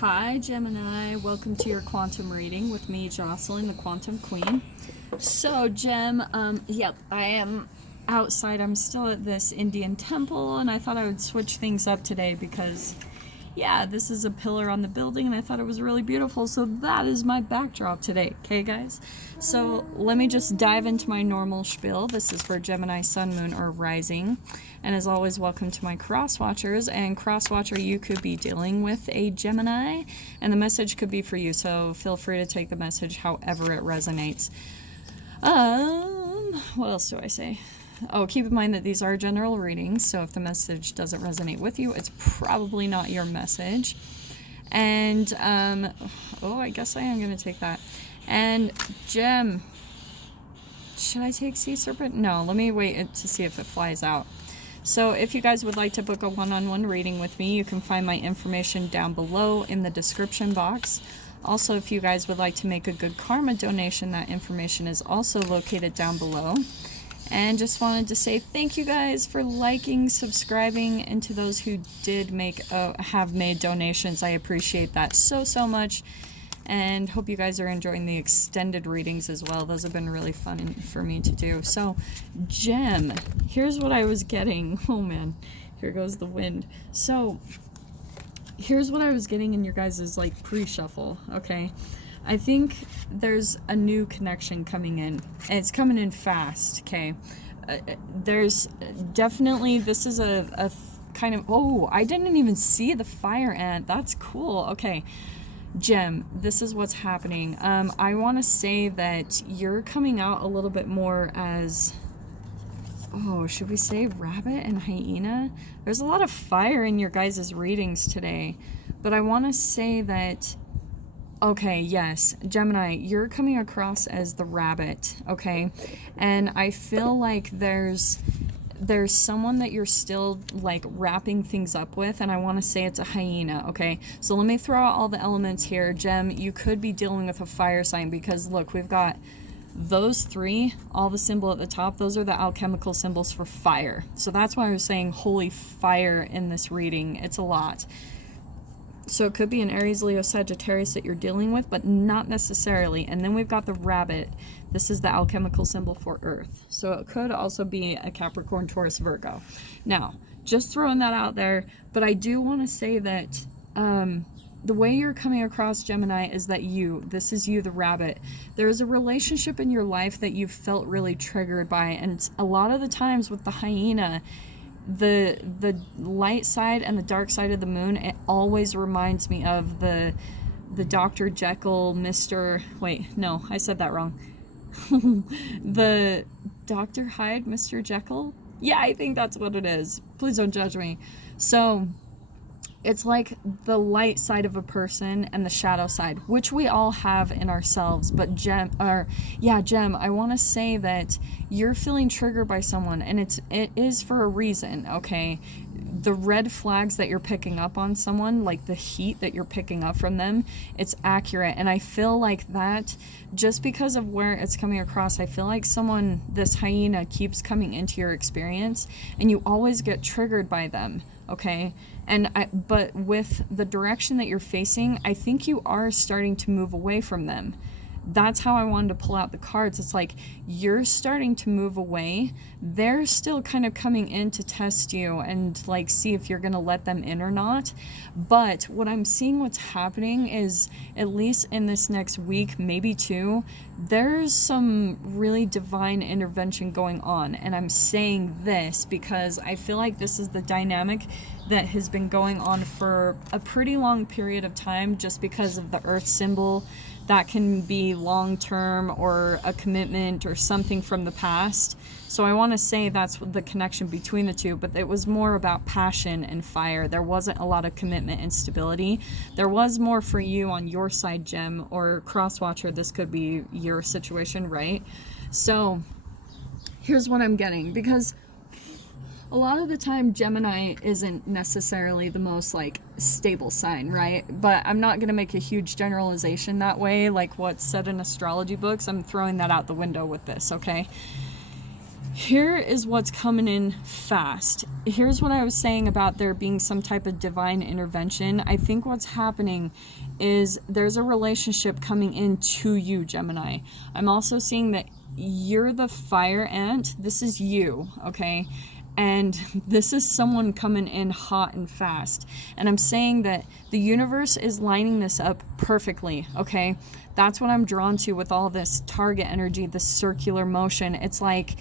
Hi Gemini, welcome to your quantum reading with me, Jocelyn, the Quantum Queen. So Gem, yep, I am outside. I'm still at this Indian temple, and I thought I would switch things up today because, yeah, this is a pillar on the building, and I thought it was really beautiful, so that is my backdrop today, okay guys? So let me just dive into my normal spiel. This is for Gemini, Sun, Moon, or Rising. And as always, welcome to my cross-watchers. And cross-watcher, you could be dealing with a Gemini, and the message could be for you, so feel free to take the message however it resonates. What else do I say? Oh, keep in mind that these are general readings, so if the message doesn't resonate with you, it's probably not your message. And, oh, I guess I am going to take that. And, Gem, should I take Sea Serpent? No, let me wait to see if it flies out. So if you guys would like to book a one-on-one reading with me, you can find my information down below in the description box. Also, if you guys would like to make a good karma donation, that information is also located down below. And just wanted to say thank you guys for liking, subscribing, and to those who did have made donations. I appreciate that so much. And hope you guys are enjoying the extended readings as well. Those have been really fun for me to do. So, Gem, here's what I was getting. Oh man, here goes the wind. So, here's what I was getting in your guys' like pre-shuffle, okay? I think there's a new connection coming in, and it's coming in fast, okay? There's definitely, this is a kind of, oh, I didn't even see the fire ant. That's cool. Okay. Gem, this is what's happening. I want to say that you're coming out a little bit more as, oh, should we say rabbit and hyena? There's a lot of fire in your guys' readings today, but I want to say that, okay, yes, Gemini, you're coming across as the rabbit, okay? And I feel like there's someone that you're still like wrapping things up with, and I want to say it's a hyena, okay? So let me throw out all the elements here. Gem, you could be dealing with a fire sign because look, we've got those three, all the symbol at the top, those are the alchemical symbols for fire. So that's why I was saying holy fire in this reading. It's a lot. So it could be an Aries, Leo, Sagittarius that you're dealing with, but not necessarily. And then we've got the rabbit. This is the alchemical symbol for Earth. So it could also be a Capricorn, Taurus, Virgo. Now, just throwing that out there, but I do want to say that the way you're coming across, Gemini, is that this is you, the rabbit. There's a relationship in your life that you've felt really triggered by, and a lot of the times with the hyena, the light side and the dark side of the moon, it always reminds me of the Dr. Jekyll, wait, no, I said that wrong. The Dr. Hyde, Mr. Jekyll? Yeah, I think that's what it is. Please don't judge me. So it's like the light side of a person and the shadow side, which we all have in ourselves. But Gem, I want to say that you're feeling triggered by someone, and it is for a reason, okay? The red flags that you're picking up on someone, like the heat that you're picking up from them, it's accurate. And I feel like that, just because of where it's coming across, I feel like this hyena keeps coming into your experience, and you always get triggered by them, okay? But with the direction that you're facing, I think you are starting to move away from them. That's how I wanted to pull out the cards. It's like you're starting to move away. They're still kind of coming in to test you and like see if you're going to let them in or not. But what I'm seeing what's happening is, at least in this next week, maybe two, there's some really divine intervention going on. And I'm saying this because I feel like this is the dynamic that has been going on for a pretty long period of time, just because of the earth symbol. That can be long-term or a commitment or something from the past. So I want to say that's the connection between the two, but it was more about passion and fire. There wasn't a lot of commitment and stability. There was more for you on your side, Gem, or Crosswatcher. This could be your situation, right? So here's what I'm getting, because a lot of the time Gemini isn't necessarily the most like stable sign, right? But I'm not going to make a huge generalization that way, like what's said in astrology books. I'm throwing that out the window with this, okay? Here is what's coming in fast. Here's what I was saying about there being some type of divine intervention. I think what's happening is there's a relationship coming in to you, Gemini. I'm also seeing that you're the fire ant. This is you, okay? And this is someone coming in hot and fast. And I'm saying that the universe is lining this up perfectly, okay? That's what I'm drawn to with all this target energy, this circular motion. It's like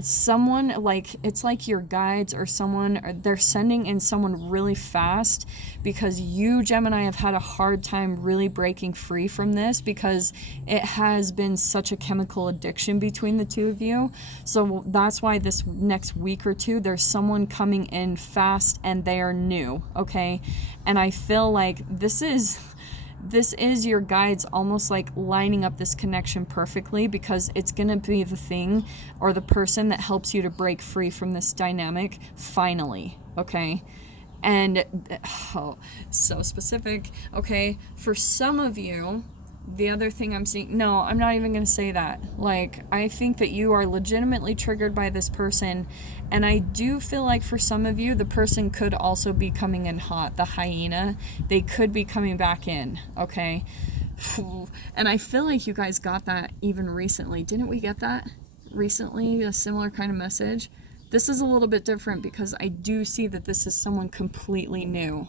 someone, like, it's like your guides or someone, or they're sending in someone really fast because you, Gemini, have had a hard time really breaking free from this because it has been such a chemical addiction between the two of you. So that's why this next week or two, there's someone coming in fast and they are new, okay? And I feel like this is your guides almost like lining up this connection perfectly because it's going to be the thing or the person that helps you to break free from this dynamic finally, okay? And, oh, so specific, okay? For some of you, the other thing I'm seeing, no, I'm not even going to say that. Like, I think that you are legitimately triggered by this person. And I do feel like for some of you, the person could also be coming in hot. The hyena, they could be coming back in, okay? And I feel like you guys got that even recently. Didn't we get that recently? A similar kind of message? This is a little bit different because I do see that this is someone completely new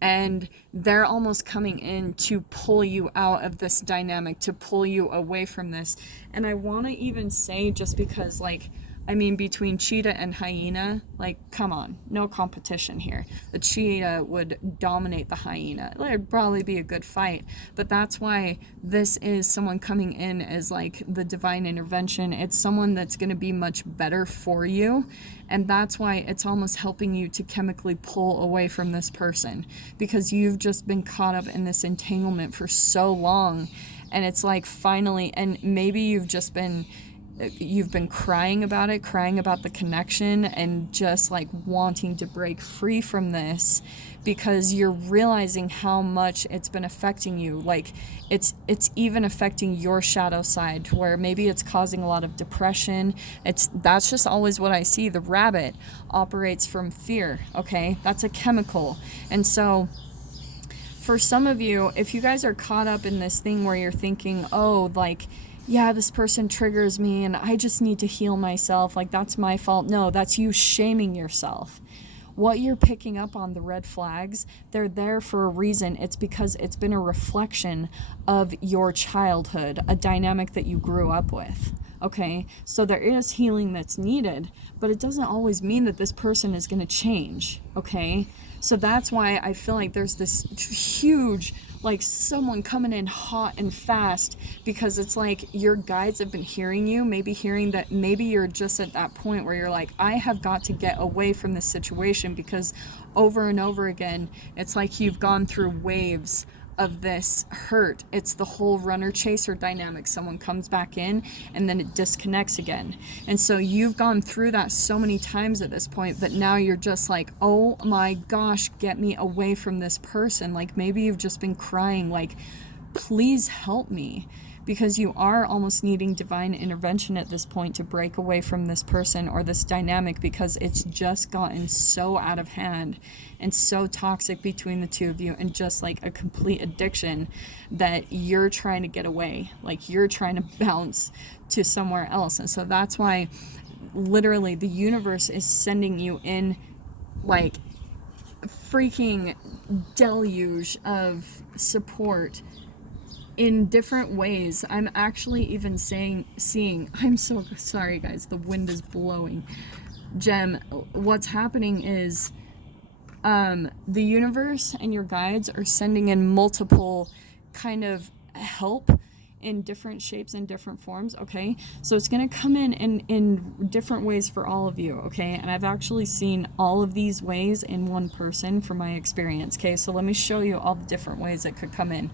and they're almost coming in to pull you out of this dynamic, to pull you away from this. And I want to even say, just because, like, I mean, between cheetah and hyena, like, come on, no competition here. The cheetah would dominate the hyena. It'd probably be a good fight, but that's why this is someone coming in as, like, the divine intervention. It's someone that's going to be much better for you, and that's why it's almost helping you to chemically pull away from this person, because you've just been caught up in this entanglement for so long, and it's like finally, and maybe you've been crying about it, crying about the connection, and just like wanting to break free from this because you're realizing how much it's been affecting you. Like it's even affecting your shadow side, where maybe it's causing a lot of depression. That's just always what I see. The rabbit operates from fear, okay? That's a chemical. And so for some of you, if you guys are caught up in this thing where you're thinking, oh, like, yeah, this person triggers me and I just need to heal myself, like that's my fault. No, that's you shaming yourself. What you're picking up on, the red flags, they're there for a reason. It's because it's been a reflection of your childhood, a dynamic that you grew up with. Okay, so there is healing that's needed, but it doesn't always mean that this person is going to change. Okay, so that's why I feel like there's this huge, like, someone coming in hot and fast, because it's like your guides have been hearing you, maybe hearing that maybe you're just at that point where you're like, I have got to get away from this situation, because over and over again, it's like you've gone through waves of this hurt. It's the whole runner chaser dynamic. Someone comes back in and then it disconnects again. And so you've gone through that so many times at this point that now you're just like, oh my gosh, get me away from this person. Like maybe you've just been crying, like, please help me, because you are almost needing divine intervention at this point to break away from this person or this dynamic, because it's just gotten so out of hand and so toxic between the two of you, and just like a complete addiction that you're trying to get away, like you're trying to bounce to somewhere else. And so that's why literally the universe is sending you in like freaking deluge of support in different ways. I'm actually even seeing, I'm so sorry guys, the wind is blowing. Gem, what's happening is the universe and your guides are sending in multiple kind of help in different shapes and different forms, okay? So it's going to come in different ways for all of you, okay? And I've actually seen all of these ways in one person from my experience, okay? So let me show you all the different ways that could come in.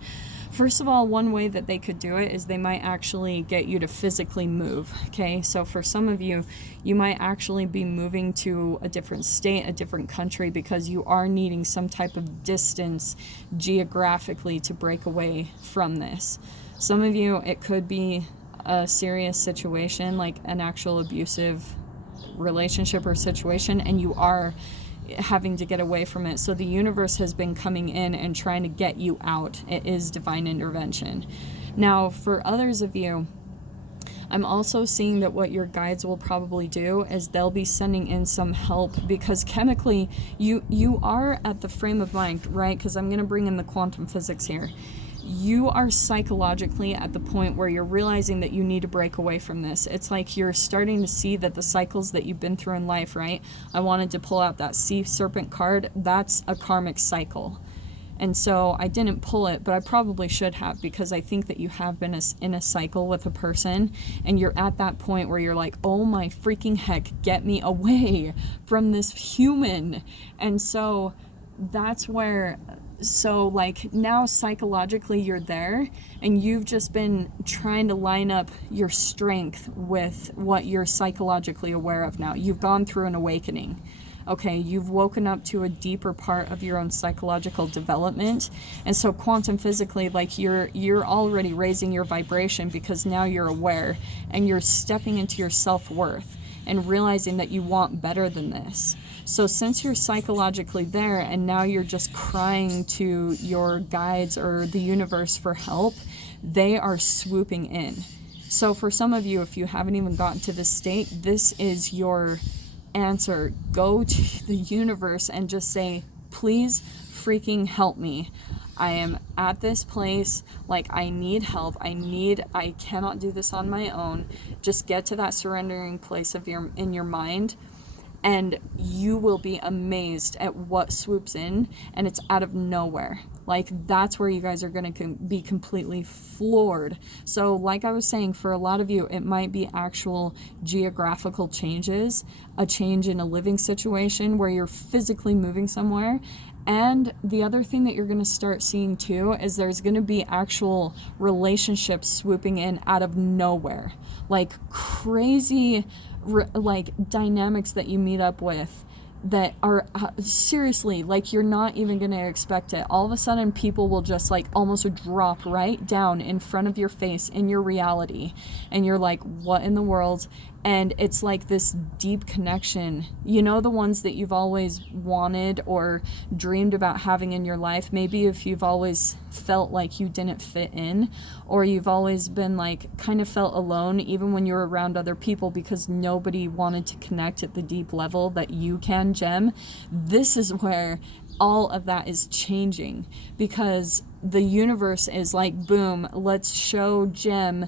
First of all, one way that they could do it is they might actually get you to physically move, okay? So for some of you, you might actually be moving to a different state, a different country, because you are needing some type of distance geographically to break away from this. Some of you, it could be a serious situation, like an actual abusive relationship or situation, and you are having to get away from it. So the universe has been coming in and trying to get you out. It is divine intervention. Now, for others of you, I'm also seeing that what your guides will probably do is they'll be sending in some help, because chemically you are at the frame of mind, right? Because I'm going to bring in the quantum physics here. You are psychologically at the point where you're realizing that you need to break away from this. It's like you're starting to see that the cycles that you've been through in life, right? I wanted to pull out that sea serpent card. That's a karmic cycle. And so I didn't pull it, but I probably should have, because I think that you have been in a cycle with a person, and you're at that point where you're like, oh my freaking heck, get me away from this human. And so that's where, so like now psychologically you're there, and you've just been trying to line up your strength with what you're psychologically aware of now. You've gone through an awakening. Okay, you've woken up to a deeper part of your own psychological development. And so quantum physically, like you're already raising your vibration, because now you're aware and you're stepping into your self-worth and realizing that you want better than this. So since you're psychologically there, and now you're just crying to your guides or the universe for help, they are swooping in. So for some of you, if you haven't even gotten to this state, this is your answer. Go to the universe and just say, please freaking help me. I am at this place, like I need help. I cannot do this on my own. Just get to that surrendering place of in your mind, and you will be amazed at what swoops in, and it's out of nowhere. Like that's where you guys are going to be completely floored. So like I was saying, for a lot of you, it might be actual geographical changes, a change in a living situation where you're physically moving somewhere. And the other thing that you're going to start seeing too is there's going to be actual relationships swooping in out of nowhere, like crazy like dynamics that you meet up with that are seriously, like you're not even going to expect it. All of a sudden people will just like almost drop right down in front of your face in your reality, and you're like, what in the world? And it's like this deep connection, you know, the ones that you've always wanted or dreamed about having in your life. Maybe if you've always felt like you didn't fit in, or you've always been like kind of felt alone even when you're around other people because nobody wanted to connect at the deep level that you can, Gem. This is where all of that is changing, because the universe is like, boom, let's show Gem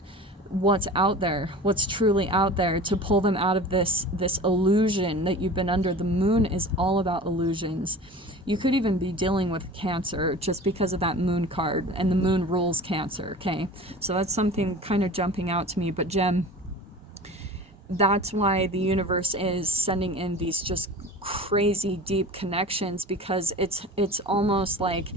what's out there, what's truly out there, to pull them out of this illusion that you've been under. The moon is all about illusions. You could even be dealing with Cancer just because of that moon card, and the moon rules Cancer, okay? So that's something kind of jumping out to me. But Gem, that's why the universe is sending in these just crazy deep connections, because it's almost like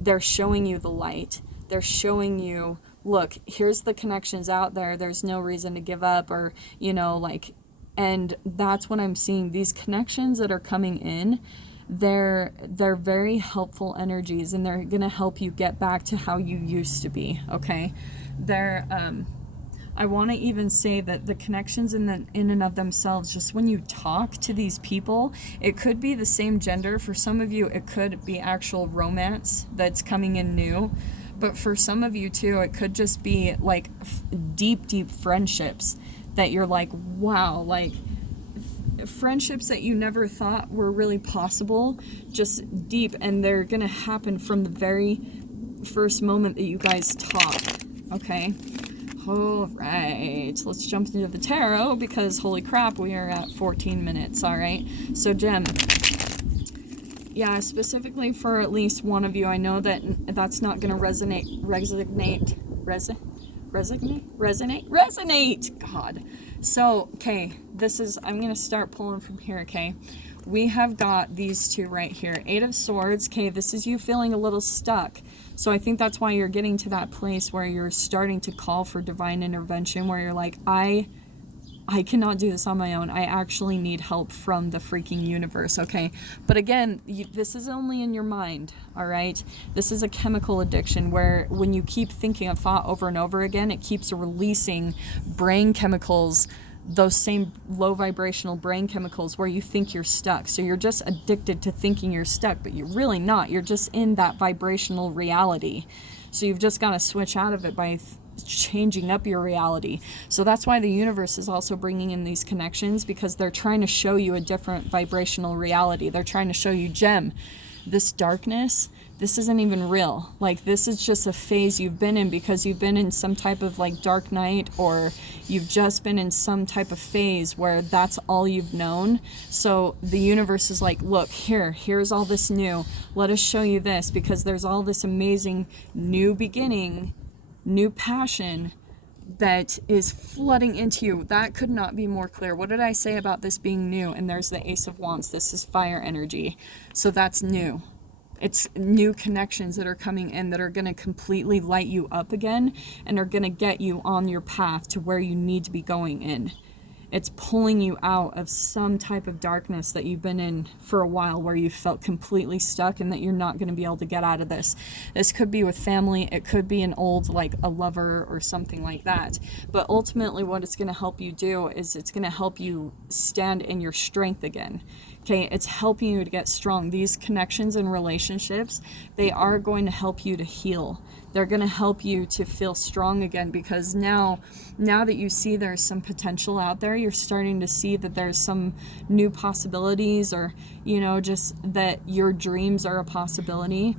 they're showing you the light. They're showing you, look, here's the connections out there. There's no reason to give up, or, you know, like, and that's what I'm seeing. These connections that are coming in, they're very helpful energies, and they're going to help you get back to how you used to be. Okay. I want to even say that the connections in and of themselves, just when you talk to these people, it could be the same gender. For some of you, it could be actual romance that's coming in new. But for some of you too, it could just be like deep friendships that you're like, wow, like friendships that you never thought were really possible, just deep, and they're gonna happen from the very first moment that you guys talk. Okay. All right, let's jump into the tarot, because holy crap, we are at 14 minutes. All right, so Gem, yeah, specifically for at least one of you, I know that that's not going to resonate. God. So, okay, I'm going to start pulling from here, okay? We have got these two right here. 8 of Swords, okay, this is you feeling a little stuck. So I think that's why you're getting to that place where you're starting to call for divine intervention, where you're like, I I cannot do this on my own. I actually need help from the freaking universe, okay? But again, this is only in your mind, all right? This is a chemical addiction where when you keep thinking a thought over and over again, it keeps releasing brain chemicals, those same low vibrational brain chemicals where you think you're stuck. So you're just addicted to thinking you're stuck, but you're really not. You're just in that vibrational reality. So you've just got to switch out of it by changing up your reality. So that's why the universe is also bringing in these connections, because they're trying to show you a different vibrational reality. They're trying to show you, Gem, this darkness, this isn't even real. Like, this is just a phase you've been in because you've been in some type of like dark night, or you've just been in some type of phase where that's all you've known. So the universe is like, look, here's all this new. Let us show you this, because there's all this amazing new beginning, new passion that is flooding into you. That could not be more clear. What did I say about this being new? And there's the Ace of Wands. This is fire energy. So that's new. It's new connections that are coming in that are going to completely light you up again and are going to get you on your path to where you need to be going in. It's pulling you out of some type of darkness that you've been in for a while, where you felt completely stuck and that you're not going to be able to get out of this. This could be with family. It could be an old, like a lover or something like that. But ultimately what it's going to help you do is it's going to help you stand in your strength again. Okay, it's helping you to get strong. These connections and relationships, they are going to help you to heal. They're going to help you to feel strong again, because now that you see there's some potential out there, you're starting to see that there's some new possibilities, or, you know, just that your dreams are a possibility.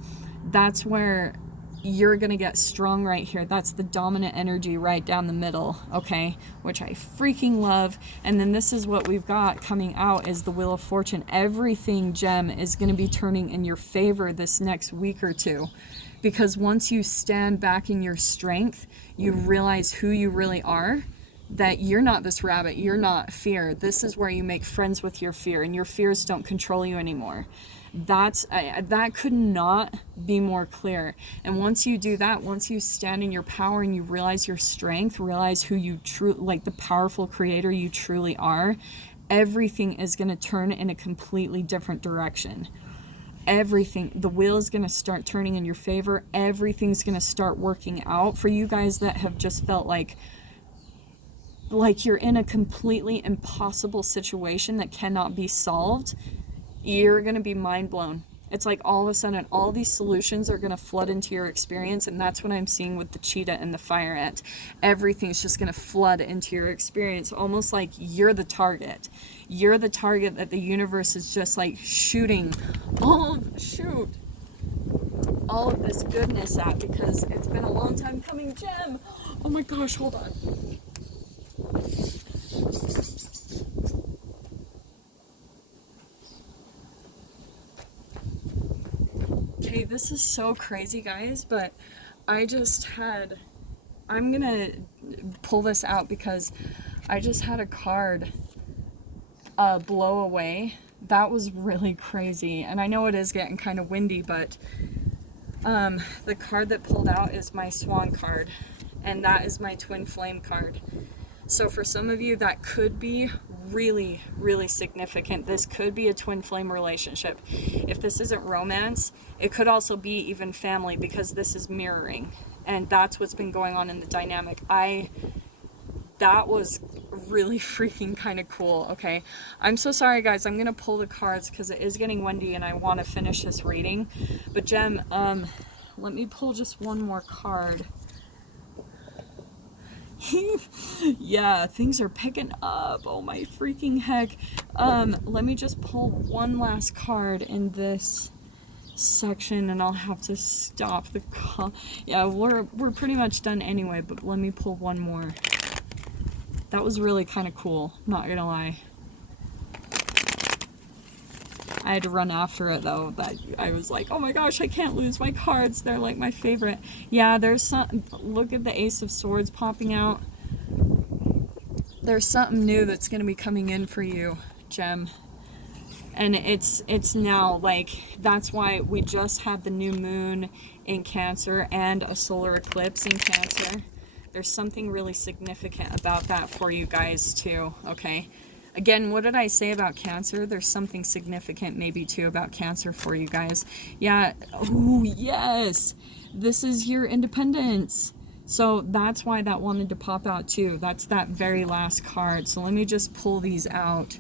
That's where you're going to get strong right here. That's the dominant energy right down the middle, okay, which I freaking love. And then this is what we've got coming out is the Wheel of Fortune. Everything, Gem, is going to be turning in your favor this next week or two, because once you stand back in your strength, you realize who you really are, that you're not this rabbit, you're not fear. This is where you make friends with your fear, and your fears don't control you anymore. That could not be more clear. And once you do that, once you stand in your power and you realize your strength, realize who you truly, like the powerful creator you truly are, everything is going to turn in a completely different direction. Everything, the wheel is going to start turning in your favor. Everything's going to start working out for you guys that have just felt like you're in a completely impossible situation that cannot be solved. You're going to be mind blown. It's like all of a sudden all these solutions are going to flood into your experience, and that's what I'm seeing with the cheetah and the fire ant. Everything's just going to flood into your experience, almost like you're the target. You're the target that the universe is just like shooting all of this goodness at, because it's been a long time coming, Gem. Oh my gosh, hold on. Okay, this is so crazy, guys, but I'm gonna pull this out because I just had a card blow away. That was really crazy, and I know it is getting kind of windy, but the card that pulled out is my Swan card, and that is my Twin Flame card. So for some of you, that could be really, really significant. This could be a twin flame relationship. If this isn't romance, it could also be even family, because this is mirroring, and that's what's been going on in the dynamic. That was really freaking kind of cool. Okay, I'm so sorry, guys. I'm gonna pull the cards because it is getting windy and I want to finish this reading. But Gem, let me pull just one more card. Yeah, things are picking up. Oh my freaking heck. Let me just pull one last card in this section and I'll have to stop the call. Yeah, we're pretty much done anyway, but let me pull one more. That was really kind of cool, not gonna lie. I had to run after it though. That I was like, oh my gosh, I can't lose my cards. They're like my favorite. Yeah, there's some. Look at the Ace of Swords popping out. There's something new that's gonna be coming in for you, Gem. And it's now, like, that's why we just had the new moon in Cancer and a solar eclipse in Cancer. There's something really significant about that for you guys too, okay? Again, what did I say about Cancer? There's something significant maybe too about Cancer for you guys. Yeah, oh yes, this is your independence. So that's why that wanted to pop out too. That's that very last card. So let me just pull these out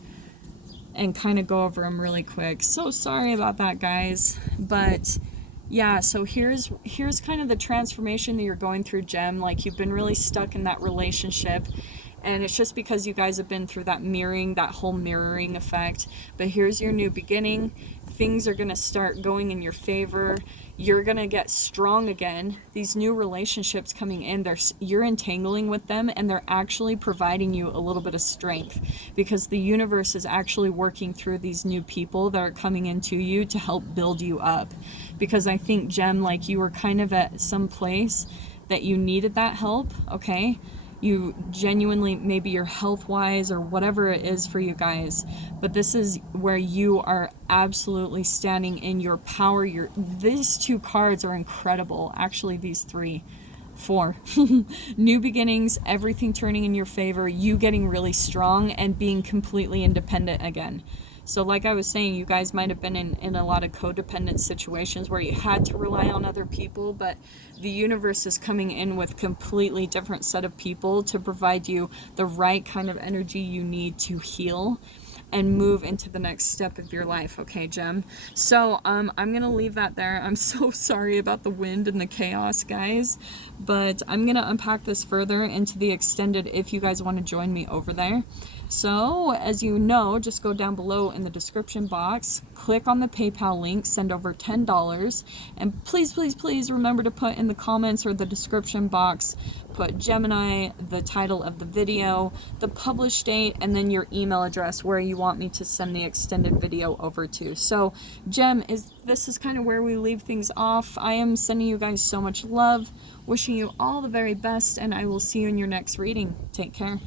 and kind of go over them really quick. So sorry about that, guys. But yeah, so here's kind of the transformation that you're going through, Gem. Like, you've been really stuck in that relationship, and it's just because you guys have been through that mirroring, that whole mirroring effect. But here's your new beginning. Things are going to start going in your favor. You're going to get strong again. These new relationships coming in, you're entangling with them, and they're actually providing you a little bit of strength, because the universe is actually working through these new people that are coming into you to help build you up. Because I think, Gem, like, you were kind of at some place that you needed that help, okay? You genuinely, maybe you're health-wise or whatever it is for you guys, but this is where you are absolutely standing in your power. These two cards are incredible. Actually, these four. New beginnings, everything turning in your favor, you getting really strong and being completely independent again. So like I was saying, you guys might have been in a lot of codependent situations where you had to rely on other people, but the universe is coming in with completely different set of people to provide you the right kind of energy you need to heal and move into the next step of your life, okay, Gem? So I'm gonna leave that there. I'm so sorry about the wind and the chaos, guys, but I'm gonna unpack this further into the extended if you guys want to join me over there. So as you know, just go down below in the description box, click on the PayPal link, send over $10, and please, please, please remember to put in the comments or the description box, put Gemini, the title of the video, the publish date, and then your email address where you want me to send the extended video over to. So Gem, this is kind of where we leave things off. I am sending you guys so much love, wishing you all the very best, and I will see you in your next reading. Take care.